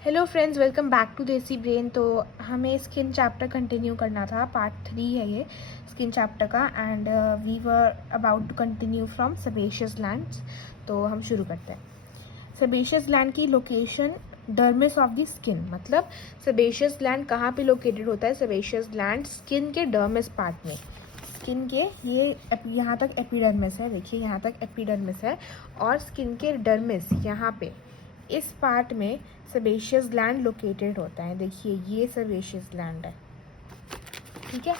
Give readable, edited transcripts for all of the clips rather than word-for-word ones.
Hello friends, welcome back to Desi brain. तो हमें skin chapter continue करना था। पार्ट 3 है ये स्किन चैप्टर का end we were about to continue from sebaceous glands. तो हम शुरू करते हैं। सेबेशियस ग्लैंड की location dermis of the skin, मतलब सेबेशियस ग्लैंड कहाँ पे लोकेटेड होता है? सेबेशियस ग्लैंड स्किन के डर्मिस पार्ट में, स्किन के ये यहाँ तक एपिडर्मिस है, देखिए यहाँ तक एपिडर्मिस है, और स्किन के डर्मिस यहाँ पे इस पार्ट में सेबेशियस ग्लैंड लोकेटेड होता है। देखिए ये सेबेशियस ग्लैंड है, ठीक है।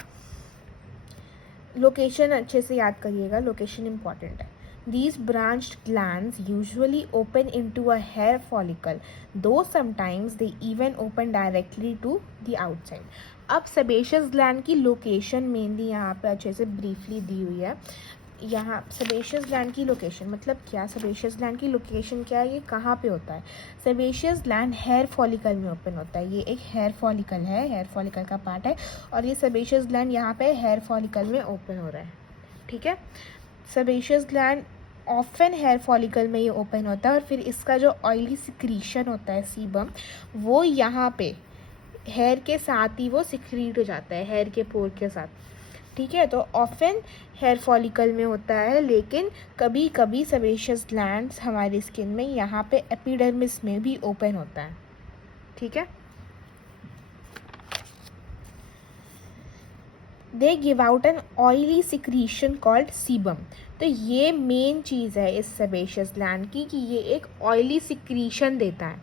लोकेशन अच्छे से याद करिएगा, लोकेशन इंपॉर्टेंट है। These branched glands usually open into a hair follicle, though sometimes they even open directly to the outside. अब सेबेशियस ग्लैंड की लोकेशन मेनली यहाँ पे अच्छे से ब्रीफली दी हुई है। यहाँ सेबेशियस ग्लैंड की लोकेशन मतलब क्या? सेबेशियस ग्लैंड की लोकेशन क्या है? ये कहाँ पे होता है? सेबेशियस ग्लैंड हेयर फॉलिकल में ओपन होता है। ये एक हेयर फॉलिकल है, हेयर फॉलिकल का पार्ट है, और ये सेबेशियस ग्लैंड यहाँ पे हेयर फॉलिकल में ओपन हो रहा है, ठीक है। Sebaceous gland often hair follicle में ये ओपन होता है, और फिर इसका जो ऑयली सिक्रीशन होता है सीबम, वो यहाँ पे हेयर के साथ ही वो सिक्रीट हो जाता है, हेयर के पोर के साथ, ठीक है। तो ऑफन हेयर फॉलिकल में होता है, लेकिन कभी कभी सेबेशियस ग्लैंड्स हमारी स्किन में यहाँ पे एपिडर्मिस में भी ओपन होता है, ठीक है। They give out an oily secretion called sebum. तो ये मेन चीज़ है इस सेबेशियस ग्लैंड की कि ये एक ऑयली सिक्रीशन देता है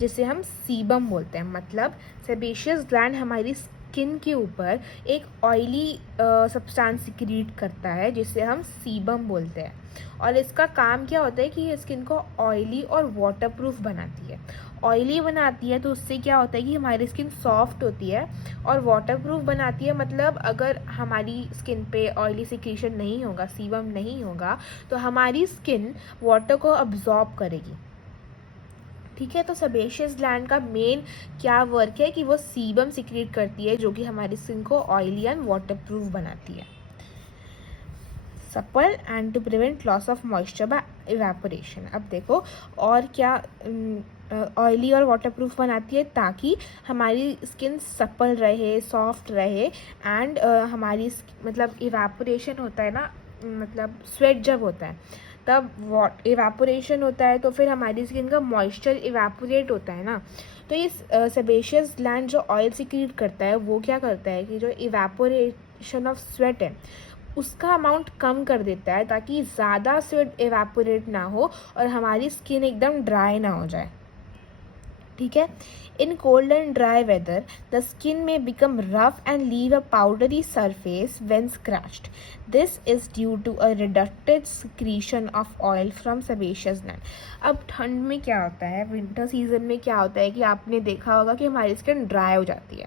जिसे हम सीबम बोलते हैं। मतलब सेबेशियस ग्लैंड हमारी स्किन के ऊपर एक ऑयली सब्सटेंस सिक्रीट करता है जिसे हम सीबम बोलते हैं, और इसका काम क्या होता है कि ये स्किन को ऑयली और वाटरप्रूफ बनाती है। ऑयली बनाती है तो उससे क्या होता है कि हमारी स्किन सॉफ्ट होती है, और वाटरप्रूफ बनाती है मतलब अगर हमारी स्किन पे ऑयली सिक्रीशन नहीं होगा, सीबम नहीं होगा, तो हमारी स्किन वाटर को अब्जॉर्ब करेगी, ठीक है। तो सेबेशियस ग्लैंड का मेन क्या वर्क है कि वो सीबम सिक्रीट करती है जो कि हमारी स्किन को ऑयली एंड वाटरप्रूफ बनाती है। Supple and to prevent loss of moisture by evaporation. अब देखो और क्या ऑयली और वाटरप्रूफ बनाती है ताकि हमारी स्किन सपल रहे, सॉफ्ट रहे, एंड हमारी मतलब इवेपोरेशन होता है ना, मतलब स्वेट जब होता है तब इवेपोरेशन होता है, तो फिर हमारी स्किन का मॉइस्चर इवेपोरेट होता है ना। तो ये सेबेशियस ग्लैंड जो ऑयल सिक्रीट करता है वो क्या करता है कि जो इवेपोरेशन ऑफ स्वेट है उसका अमाउंट कम कर देता है ताकि ज़्यादा स्वेट इवेपोरेट ना हो और हमारी स्किन एकदम ड्राई ना हो जाए, ठीक है। In cold and dry weather the skin may become rough and leave a powdery surface when scratched. This is due to a reduced secretion of oil from sebaceous gland. अब ठंड में क्या होता है, विंटर सीजन में क्या होता है कि आपने देखा होगा कि हमारी स्किन ड्राई हो जाती है।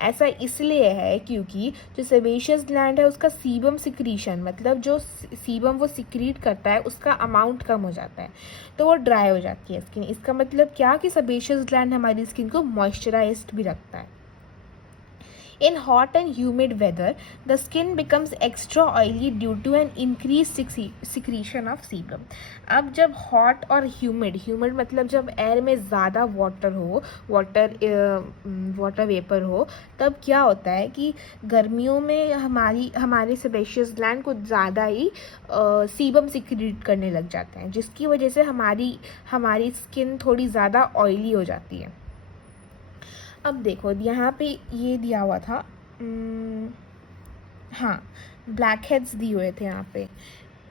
ऐसा इसलिए है क्योंकि जो सेबेशियस ग्लैंड है उसका सीबम सिक्रीशन, मतलब जो सीबम वो सिक्रीट करता है उसका अमाउंट कम हो जाता है, तो वो ड्राई हो जाती है स्किन। इसका मतलब क्या कि सेबेशियस ग्लैंड हमारी स्किन को मॉइस्चराइज्ड भी रखता है। In hot and humid weather, the skin becomes extra oily due to an increased secretion of sebum. अब जब hot और humid मतलब जब एयर में ज़्यादा वाटर हो, वाटर वेपर हो, तब क्या होता है कि गर्मियों में हमारे सेबेशियस ग्लैंड कुछ ज़्यादा ही सीबम सिक्रीट करने लग जाते हैं, जिसकी वजह से हमारी स्किन थोड़ी ज़्यादा ऑयली हो जाती है। अब देखो यहाँ पे ये दिया हुआ था, हाँ, ब्लैक हेड्स दिए हुए थे यहाँ पे,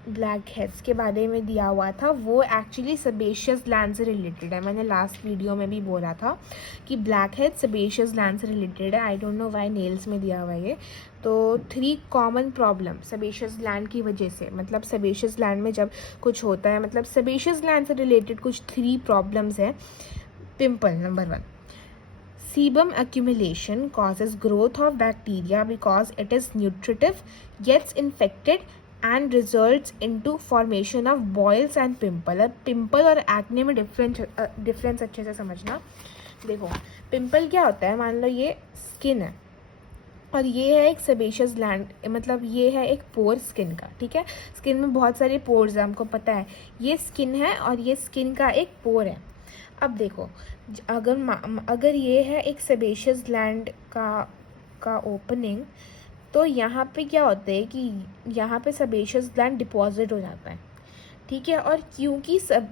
ब्लैक हेड्स के बारे में दिया हुआ था। वो एक्चुअली सेबेशियस ग्लैंड से रिलेटेड है। मैंने लास्ट वीडियो में भी बोला था कि ब्लैक हेड सेबेशियस ग्लैंड से रिलेटेड है। I don't know why nails में दिया हुआ है ये। तो 3 कॉमन प्रॉब्लम सेबेशियस ग्लैंड की वजह से, मतलब सेबेशियस ग्लैंड में जब कुछ होता है, मतलब सेबेशियस ग्लैंड से रिलेटेड कुछ 3 प्रॉब्लम्स हैं। Pimple number 1, sebum accumulation causes growth of bacteria because it is nutritive, gets infected and results into formation of boils and pimple। अब पिंपल और एक्ने में डिफरेंस अच्छे से समझना। देखो पिंपल क्या होता है, मान लो ये स्किन है और ये है एक सेबेशियस ग्लैंड, मतलब ये है एक पोर स्किन का, ठीक है। स्किन में बहुत सारे पोर्स हैं, हमको पता है। ये स्किन है और ये स्किन का एक पोर है। अब देखो अगर ये है एक सेबेशियस ग्लैंड का ओपनिंग, तो यहाँ पे क्या होता है कि यहाँ पे सेबेशियस ग्लैंड डिपॉजिट हो जाता है, ठीक है। और क्योंकि सब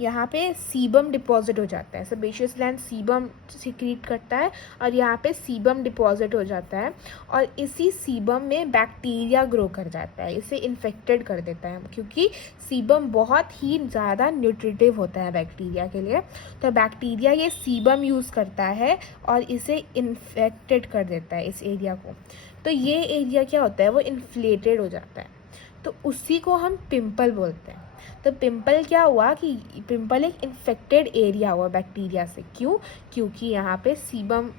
यहाँ पे सीबम डिपॉजिट हो जाता है, सेबेशियस ग्लैंड सीबम सिक्रीट करता है और यहाँ पे सीबम डिपॉजिट हो जाता है, और इसी सीबम में बैक्टीरिया ग्रो कर जाता है, इसे इन्फेक्टेड कर देता है, क्योंकि सीबम बहुत ही ज़्यादा न्यूट्रिटिव होता है बैक्टीरिया के लिए। तो बैक्टीरिया ये सीबम यूज़ करता है और इसे इन्फेक्टेड कर देता है इस एरिया को। तो ये एरिया क्या होता है, वो इन्फ्लेटेड हो जाता है, तो उसी को हम पिंपल बोलते हैं। तो पिंपल क्या हुआ कि पिंपल एक इन्फेक्टेड एरिया हुआ बैक्टीरिया से। क्यों? क्योंकि यहाँ पे सीबम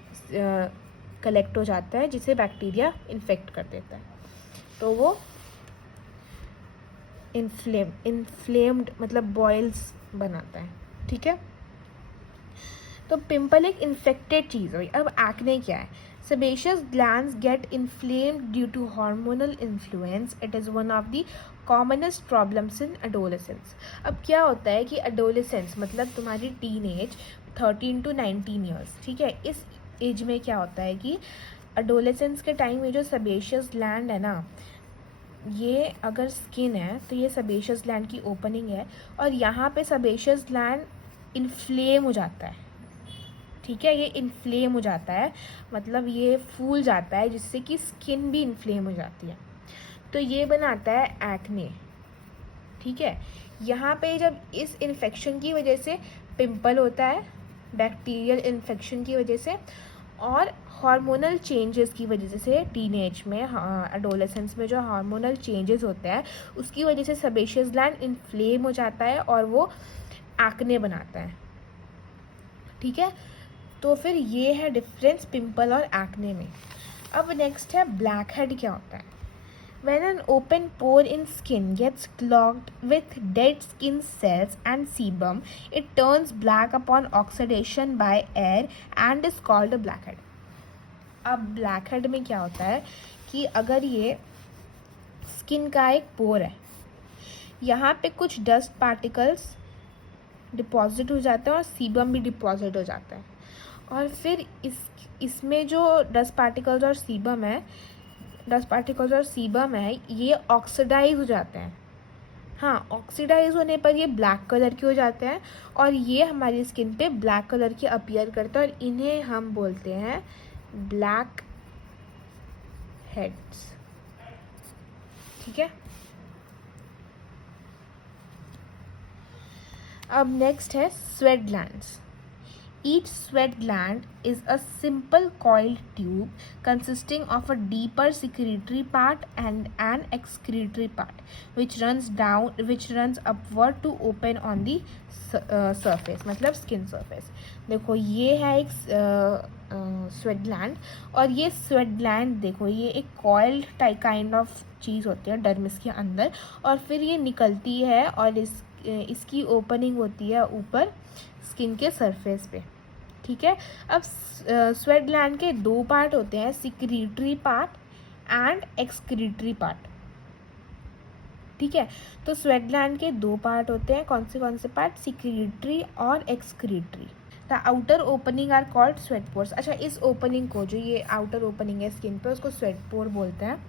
कलेक्ट हो जाता है जिसे बैक्टीरिया इन्फेक्ट कर देता है, तो वो इन्फ्लेम्ड मतलब बॉयल्स बनाता है, ठीक है। तो पिंपल एक इन्फेक्टेड चीज़ हुई। अब एक्ने क्या है? Sebaceous glands get inflamed due to hormonal influence. It is one of the commonest problems in adolescence. अब क्या होता है कि adolescence मतलब तुम्हारी टीनेज 13 to 19 ईयर्स, ठीक है। इस एज में क्या होता है कि adolescence के टाइम में जो sebaceous gland है ना, ये अगर स्किन है तो ये sebaceous gland की ओपनिंग है, और यहाँ पे sebaceous gland इन्फ्लेम हो जाता है, ठीक है। ये इन्फ्लेम हो जाता है मतलब ये फूल जाता है, जिससे कि स्किन भी इन्फ्लेम हो जाती है, तो ये बनाता है एक्ने, ठीक है। यहाँ पे जब इस इन्फेक्शन की वजह से पिंपल होता है, बैक्टीरियल इन्फेक्शन की वजह से, और हार्मोनल चेंजेस की वजह से टीनेज में, एडोलेसेंस में जो हार्मोनल चेंजेस होते हैं उसकी वजह से सेबेशियस ग्लैंड इन्फ्लेम हो जाता है और वो एक्ने बनाता है, ठीक है। तो फिर ये है डिफरेंस पिंपल और एक्ने में। अब नेक्स्ट है ब्लैक हेड क्या होता है। When an open pore in skin gets clogged with dead skin cells and sebum, it turns black upon oxidation by air and is called a blackhead. अब blackhead में क्या होता है कि अगर ये स्किन का एक पोर है, यहाँ पे कुछ डस्ट पार्टिकल्स डिपॉजिट हो जाता है और सीबम भी डिपॉजिट हो जाता है, और फिर इसमें जो डस्ट पार्टिकल्स और सीबम है ये ऑक्सीडाइज हो जाते हैं। हाँ, ऑक्सीडाइज होने पर ये ब्लैक कलर के हो जाते हैं और ये हमारी स्किन पे ब्लैक कलर के अपीयर करते हैं, और इन्हें हम बोलते हैं ब्लैक हेड्स, ठीक है। अब नेक्स्ट है sweat glands. Each sweat gland is a simple coiled tube consisting of a deeper secretory part and an excretory part, which runs upward to open on the surface, मतलब skin surface। देखो ये है एक sweat gland, और ये sweat gland देखो ये एक coiled टाइप काइंड ऑफ चीज़ होती है डर्मिस के अंदर, और फिर ये निकलती है और इसकी ओपनिंग होती है ऊपर स्किन के सरफेस पे, ठीक है। अब स्वेट ग्लैंड के दो पार्ट होते हैं, secretory part and excretory part, ठीक है। तो स्वेट ग्लैंड के दो पार्ट होते हैं, कौन से पार्ट? सिक्रीटरी और excretory. The outer opening are called sweat pores. अच्छा, इस ओपनिंग को, जो ये आउटर ओपनिंग है स्किन पे, उसको स्वेट पोर बोलते हैं।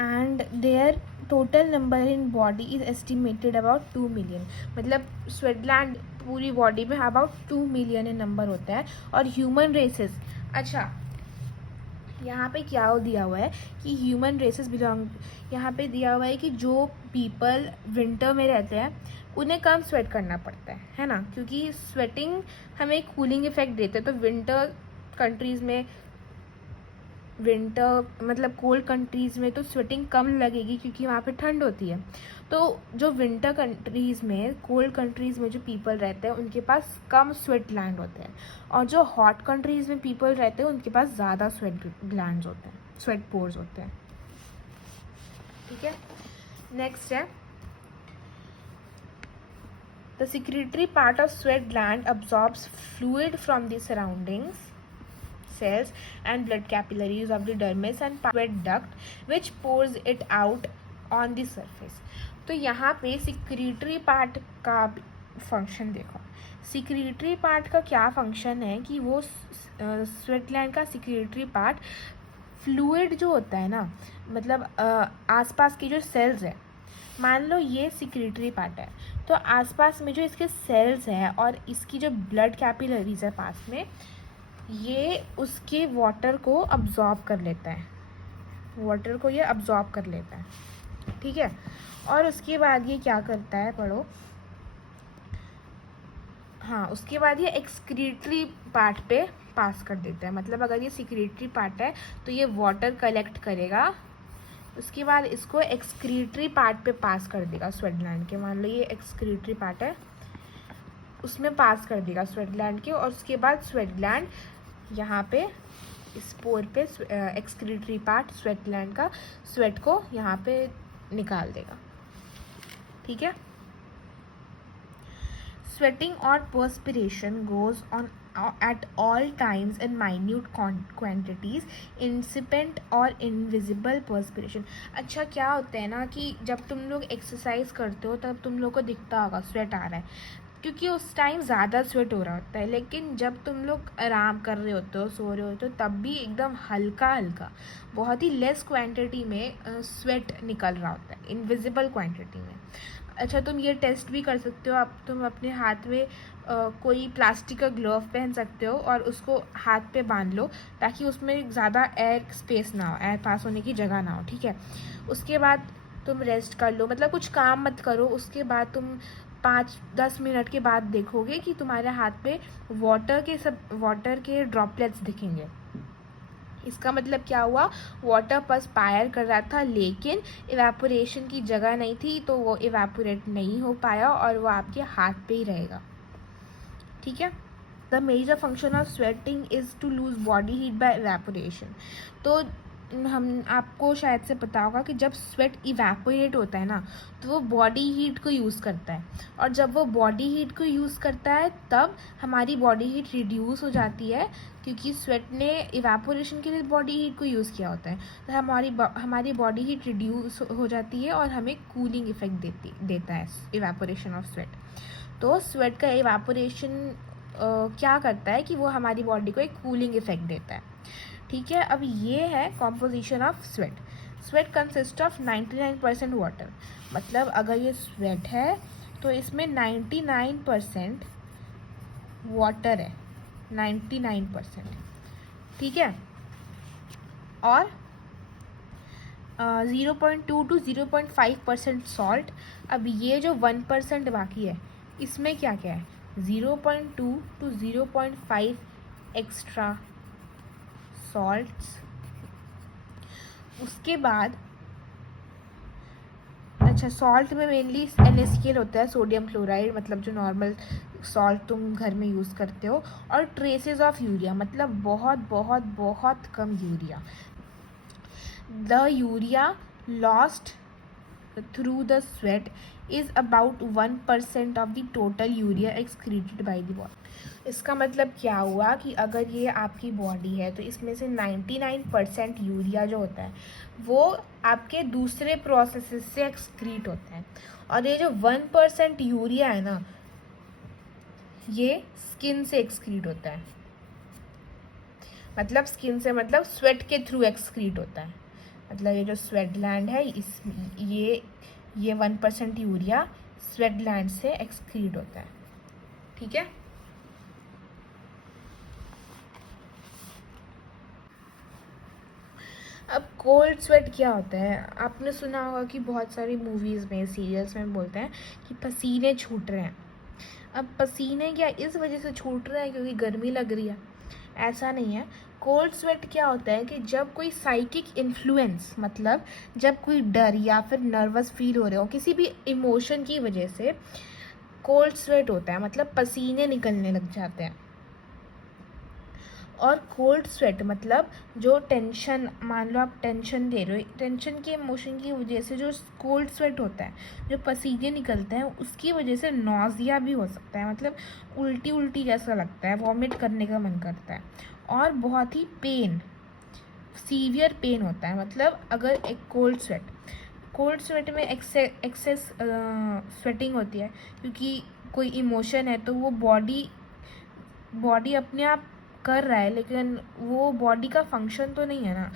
And there total number in body is estimated about 2 million, मतलब स्वेट ग्लैंड पूरी बॉडी में अबाउट 2 मिलियन इन नंबर होता है। और ह्यूमन रेसेस, अच्छा यहाँ पे क्या दिया हुआ है कि ह्यूमन रेसेस बिलोंग, यहाँ पे दिया हुआ है कि जो पीपल विंटर में रहते हैं उन्हें कम स्वेट करना पड़ता है ना, क्योंकि स्वेटिंग हमें कूलिंग इफेक्ट देते हैं। तो विंटर कंट्रीज़ में, मतलब कोल्ड कंट्रीज़ में तो स्वेटिंग कम लगेगी क्योंकि वहाँ पे ठंड होती है। तो जो विंटर कंट्रीज़ में, कोल्ड कंट्रीज़ में जो पीपल रहते हैं उनके पास कम स्वेट ग्लैंड होते हैं, और जो हॉट कंट्रीज़ में पीपल रहते हैं उनके पास ज़्यादा स्वेट ग्लैंड्स होते हैं, स्वेट पोर्स होते हैं, ठीक है। नेक्स्ट है the secretory part of sweat gland absorbs fluid from the surroundings cells and blood capillaries of the dermis and sweat duct which pours it out on the surface। तो यहाँ पे secretory part का function देखो, secretory part का क्या function है कि वो स्वेट ग्लैंड का सिक्रीटरी पार्ट फ्लूइड जो होता है ना, मतलब आसपास की जो सेल्स है, मान लो ये सिक्रीटरी पार्ट है, तो आसपास में जो इसके सेल्स हैं और इसकी जो ब्लड कैपिलरीज है पास में, ये उसके वाटर को अब्जॉर्ब कर लेता है, वाटर को ये अब्जॉर्ब कर लेता है, ठीक है। और उसके बाद ये क्या करता है, पढ़ो, हाँ, उसके बाद ये एक्सक्रीटरी पार्ट पे पास कर देता है। मतलब अगर ये सिक्रीटरी पार्ट है तो ये वाटर कलेक्ट करेगा, उसके बाद इसको एक्सक्रीटरी पार्ट पे पास कर देगा स्वेट ग्लैंड के। मान लो ये एक्सक्रीटरी पार्ट है, उसमें पास कर देगा स्वेट ग्लैंड के, और उसके बाद स्वेट ग्लैंड यहाँ पे इस पोर पे एक्सक्रीटरी पार्ट स्वेट ग्लैंड का स्वेट को यहाँ पे निकाल देगा, ठीक है। Sweating or perspiration goes on at all times in minute quantities, incipient or invisible perspiration। अच्छा, क्या होता है ना कि जब तुम लोग एक्सरसाइज करते हो तब तुम लोग को दिखता होगा स्वेट आ रहा है, क्योंकि उस टाइम ज़्यादा स्वेट हो रहा होता है। लेकिन जब तुम लोग आराम कर रहे होते हो, सो रहे होते हो, तब भी एकदम हल्का हल्का, बहुत ही लेस क्वांटिटी में स्वेट निकल रहा होता है, इनविजिबल क्वांटिटी में। अच्छा, तुम ये टेस्ट भी कर सकते हो, आप तुम अपने हाथ में कोई प्लास्टिक का ग्लव पहन सकते हो और उसको हाथ पे बांध लो, ताकि उसमें ज़्यादा एयर स्पेस ना हो, एयर पास होने की जगह ना हो, ठीक है। उसके बाद तुम रेस्ट कर लो, मतलब कुछ काम मत करो। उसके बाद तुम 5-10 मिनट के बाद देखोगे कि तुम्हारे हाथ पे वाटर के ड्रॉपलेट्स दिखेंगे। इसका मतलब क्या हुआ, वाटर पर्सपायर कर रहा था, लेकिन इवेपोरेशन की जगह नहीं थी, तो वो इवेपोरेट नहीं हो पाया और वो आपके हाथ पे ही रहेगा, ठीक है। The major function of sweating is to lose body heat by evaporation. तो हम आपको शायद से पता होगा कि जब स्वेट इवेपोरेट होता है ना, तो वो बॉडी हीट को यूज़ करता है, और जब वो बॉडी हीट को यूज़ करता है तब हमारी बॉडी हीट रिड्यूस हो जाती है, क्योंकि स्वेट ने इवेपोरेशन के लिए बॉडी हीट को यूज़ किया होता है। तो हमारी बॉडी हीट रिड्यूस हो जाती है और हमें कूलिंग इफेक्ट देता है इवेपोरेशन ऑफ स्वेट। तो स्वेट का इवेपोरेशन क्या करता है कि वो हमारी बॉडी को एक कूलिंग इफेक्ट देता है, ठीक है। अब ये है composition of sweat. Sweat consist of 99% water. मतलब अगर ये स्वेट है तो इसमें 99% वाटर है, 99%, ठीक है। और 0.2 to 0.5% सॉल्ट। अब ये जो 1% बाकी है, इसमें क्या क्या है, 0.2 to 0.5 एक्स्ट्रा सॉल्ट्स। उसके बाद अच्छा, सॉल्ट में मेनली NaCl होता है, सोडियम क्लोराइड, मतलब जो नॉर्मल सॉल्ट तुम घर में यूज़ करते हो, और ट्रेसेस ऑफ यूरिया, मतलब बहुत बहुत बहुत कम urea. The urea lost through the sweat is about 1% of the total urea excreted by the body। इसका मतलब क्या हुआ कि अगर ये आपकी बॉडी है तो इसमें से 99% यूरिया जो होता है वो आपके दूसरे प्रोसेसेस से एक्सक्रीट होता है, और ये जो 1% यूरिया है ना, ये स्किन से एक्सक्रीट होता है। मतलब स्किन से मतलब स्वेट के थ्रू एक्सक्रीट होता है। मतलब ये जो स्वेट ग्लैंड है, ये 1% यूरिया स्वेट ग्लैंड से एक्सक्रीट होता है, ठीक है। अब कोल्ड स्वेट क्या होता है, आपने सुना होगा कि बहुत सारी मूवीज़ में, सीरियल्स में बोलते हैं कि पसीने छूट रहे हैं। अब पसीने क्या इस वजह से छूट रहे हैं क्योंकि गर्मी लग रही है? ऐसा नहीं है। कोल्ड स्वेट क्या होता है कि जब कोई साइकिक इन्फ्लुएंस, मतलब जब कोई डर या फिर नर्वस फील हो रहे हो किसी भी इमोशन की वजह से, कोल्ड स्वेट होता है, मतलब पसीने निकलने लग जाते हैं। और कोल्ड स्वेट मतलब जो टेंशन, मान लो आप टेंशन दे रहे हो, टेंशन के इमोशन की वजह से जो कोल्ड स्वेट होता है, जो पसीने निकलते हैं, उसकी वजह से नॉजिया भी हो सकता है, मतलब उल्टी उल्टी जैसा लगता है, वॉमिट करने का मन करता है, और बहुत ही सीवियर पेन होता है। मतलब अगर एक कोल्ड स्वेट में एक्सेस स्वेटिंग होती है, क्योंकि कोई इमोशन है तो वो बॉडी अपने आप कर रहा है, लेकिन वो बॉडी का फंक्शन तो नहीं है ना।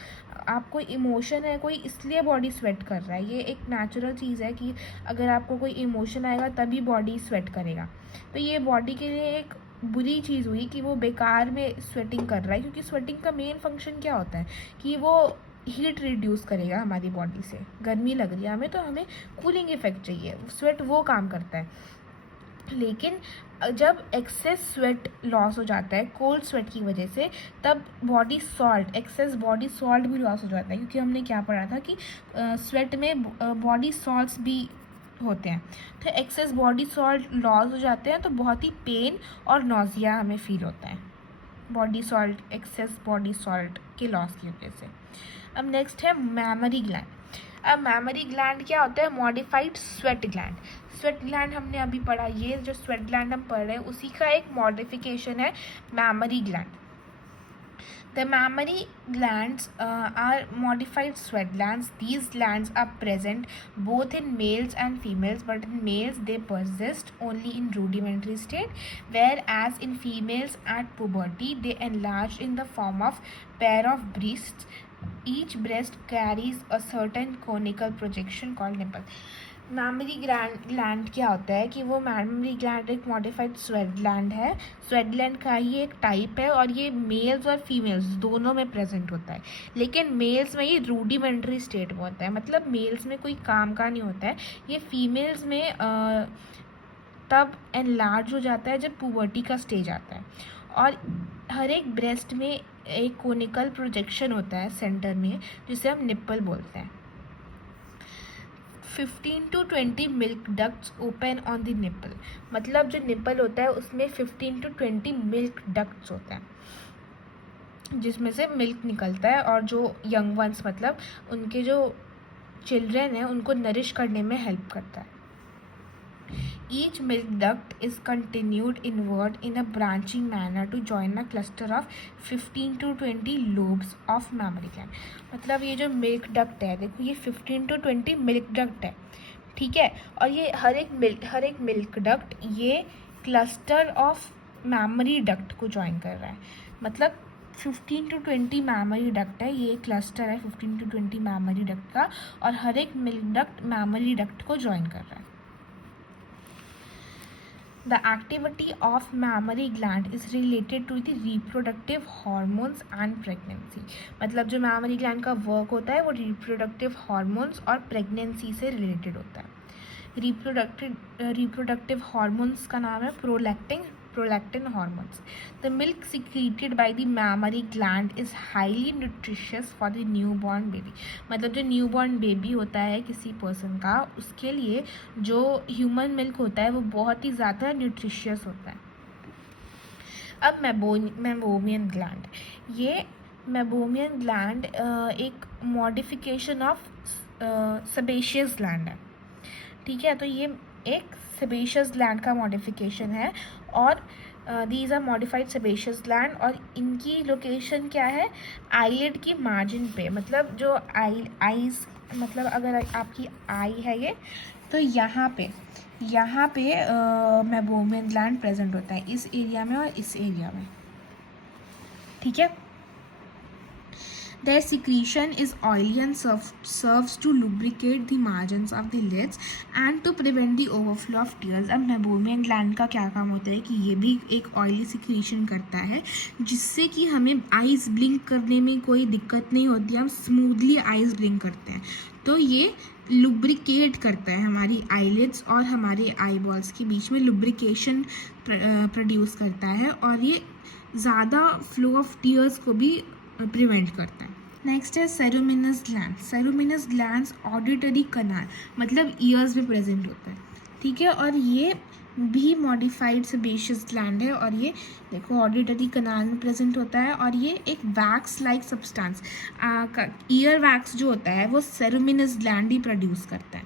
आपको इमोशन है कोई, इसलिए बॉडी स्वेट कर रहा है। ये एक नेचुरल चीज़ है कि अगर आपको कोई इमोशन आएगा तभी बॉडी स्वेट करेगा। तो ये बॉडी के लिए एक बुरी चीज़ हुई कि वो बेकार में स्वेटिंग कर रहा है, क्योंकि स्वेटिंग का मेन फंक्शन क्या होता है कि वो हीट रिड्यूस करेगा हमारी बॉडी से। गर्मी लग रही है हमें तो हमें कूलिंग इफेक्ट चाहिए, स्वेट वो काम करता है। लेकिन जब एक्सेस स्वेट लॉस हो जाता है कोल्ड स्वेट की वजह से, तब body salt, access body salt भी लॉस हो जाता है, क्योंकि हमने क्या पढ़ा था कि स्वेट में बॉडी सॉल्ट्स भी होते हैं। तो एक्सेस बॉडी सॉल्ट लॉस हो जाते हैं तो बहुत ही पेन और नॉजिया हमें फील होता है body salt, access body salt के लॉस की वजह से। अब नेक्स्ट है मैमरी ग्लैंड। अब मैमरी ग्लैंड क्या होता है? Modified sweat gland. Sweat gland हमने अभी पढ़ा, ये जो स्वेट ग्लैंड हम पढ़ रहे हैं उसी का एक मॉडिफिकेशन है mammary gland. The mammary glands are modified sweat glands. These glands are present both in males and females, but in males they persist only in rudimentary state, whereas in females at puberty they enlarge in the form of pair of breasts. Each breast carries a certain conical projection called nipple. Mammary gland क्या होता है कि वो mammary gland एक modified sweat gland है। Sweat gland का ही एक type है और ये मेल्स और फीमेल्स दोनों में प्रेजेंट होता है, लेकिन मेल्स में ये रूडिमेंट्री स्टेट में होता है, मतलब मेल्स में कोई काम का नहीं होता है। ये फीमेल्स में तब एनलार्ज हो जाता है जब पुबर्टी का स्टेज आता है। और हर एक ब्रेस्ट में एक कोनिकल प्रोजेक्शन होता है सेंटर में, जिसे हम निप्पल बोलते हैं। 15 to 20 milk ducts open on the nipple, मतलब जो निप्पल होता है उसमें 15 to 20 मिल्क डक्ट्स होता है जिसमें से मिल्क निकलता है, और जो यंग वंस मतलब उनके जो चिल्ड्रन हैं उनको नरिश करने में हेल्प करता है। Each milk duct is continued inward in a branching manner to join a cluster of 15 to 20 lobes of mammary gland। मतलब ये जो मिल्क डक्ट है, देखो ये 15 to 20 मिल्क डक्ट है, ठीक है। और ये हर एक मिल्क डक्ट ये क्लस्टर ऑफ मैमरी डक्ट को ज्वाइन कर रहा है। मतलब 15 to 20 मैमरी डक्ट है, ये क्लस्टर है 15 to 20 मैमरी डक्ट का, और हर एक मिल्क डक्ट मैमरी डक्ट को ज्वाइन कर रहा है। The activity of mammary gland is related to the reproductive hormones and pregnancy। मतलब जो mammary gland का वर्क होता है वो reproductive hormones और pregnancy से related होता है। reproductive hormones का नाम है prolactin hormones। The milk secreted by the mammary gland is highly nutritious for the newborn baby। मतलब जो न्यूबॉर्न बेबी होता है किसी पर्सन का, उसके लिए जो ह्यूमन मिल्क होता है वो बहुत ही ज़्यादा न्यूट्रिशियस होता है। अब मेबोमियन ग्लैंड, ये मेबोमियन ग्लैंड एक मॉडिफिकेशन ऑफ सेबेशियस ग्लैंड है, ठीक है। तो ये एक सेबेशियस ग्लैंड का मॉडिफिकेशन है, और these are modified sebaceous gland, और इनकी लोकेशन क्या है? आईलिड की मार्जिन पे, मतलब जो आईज, मतलब अगर आपकी आई है ये, तो यहाँ पे मेबोमियन ग्लैंड प्रेजेंट होता है, इस एरिया में और इस एरिया में, ठीक है। Their secretion is oily and serves to lubricate the margins of the lids and to prevent the overflow of tears। अब मेबोमियन ग्लैंड का क्या काम होता है कि ये भी एक ऑयली सिक्रीशन करता है, जिससे कि हमें आइज़ ब्लिंक करने में कोई दिक्कत नहीं होती, हम स्मूथली आइज़ ब्लिंक करते हैं। तो ये लुब्रिकेट करता है हमारी आईलिड्स और हमारे आई बॉल्स के बीच में, लुब्रिकेशन प्रोड्यूस करता है, और ये ज़्यादा फ्लो ऑफ टीयर्स को भी प्रिवेंट करता है। नेक्स्ट है सेरोमिनस ग्लैंड। सेरोमिनस ग्लैंड्स ऑडिटरी कनाल, मतलब ईयर्स में प्रेजेंट होता है, ठीक है। और ये भी मॉडिफाइड सेबेशियस ग्लैंड है, और ये देखो ऑडिटरी कनाल में प्रेजेंट होता है, और ये एक wax like substance, ear wax जो होता है वो सेरोमिनस ग्लैंड ही प्रोड्यूस करता है,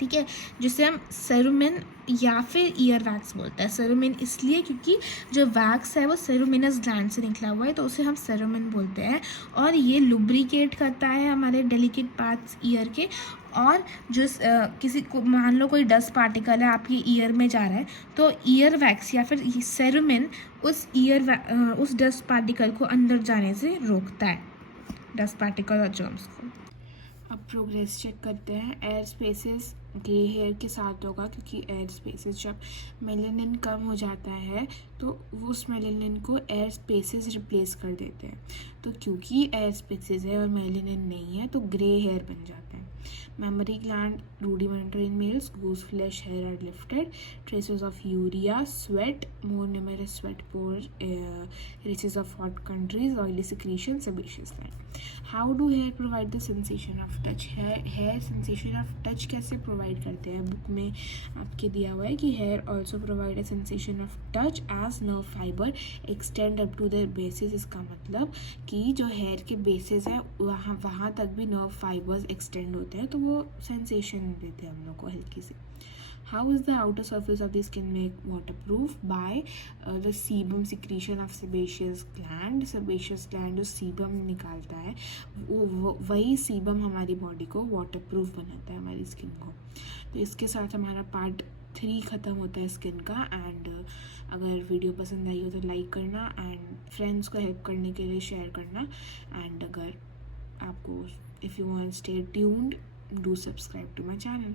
ठीक है, जिसे हम सेरुमेन या फिर ईयर वैक्स बोलते हैं। सेरोमिन इसलिए क्योंकि जो वैक्स है वो सेरोमिनस ग्लैंड से निकला हुआ है, तो उसे हम सेरोमिन बोलते हैं। और ये लुब्रिकेट करता है हमारे डेलिकेट पार्ट्स ईयर के। और जो किसी को मान लो कोई डस्ट पार्टिकल है आपके ईयर में जा रहा है, तो ईयर वैक्स या फिर सेरोमिन उस डस्ट पार्टिकल को अंदर जाने से रोकता है, डस्ट पार्टिकल और जर्म्स को। अब प्रोग्रेस चेक करते हैं। एयर स्पेसेस ग्रे हेयर के साथ होगा, क्योंकि एयर स्पेसेस जब मेलेनिन कम हो जाता है तो वो उस मेलेनिन को एयर स्पेसेस रिप्लेस कर देते हैं। तो क्योंकि एयर स्पेसेस है और मेलेनिन नहीं है तो ग्रे हेयर बन जाता है। Mammary gland rudimentary in males, goose flesh hair are lifted, traces of urea, sweat, more numerous sweat pores, races of hot countries, oily secretion, sebaceous gland. How do hair provide the sensation of touch? hair sensation of touch कैसे provide करते हैं? Book में आपके दिया हुआ है कि hair also provide a sensation of touch as nerve fibre extend up to their bases. इसका मतलब कि जो हेयर के बेसिस हैं वहाँ तक भी नर्व फाइबर्स एक्सटेंड होते हैं, तो वो सेंसेशन देते हैं हम लोग को हल्की सी। How is the outer surface of the skin made waterproof? By the sebum secretion of sebaceous gland. Sebaceous gland जो sebum निकालता है, वही sebum हमारी बॉडी को वाटरप्रूफ बनाता है, हमारी स्किन को। तो इसके साथ हमारा पार्ट 3 ख़त्म होता है स्किन का। एंड अगर वीडियो पसंद आई हो तो लाइक करना एंड फ्रेंड्स को हेल्प करने के लिए शेयर करना। एंड अगर आपको if you want stay tuned, do subscribe to my channel.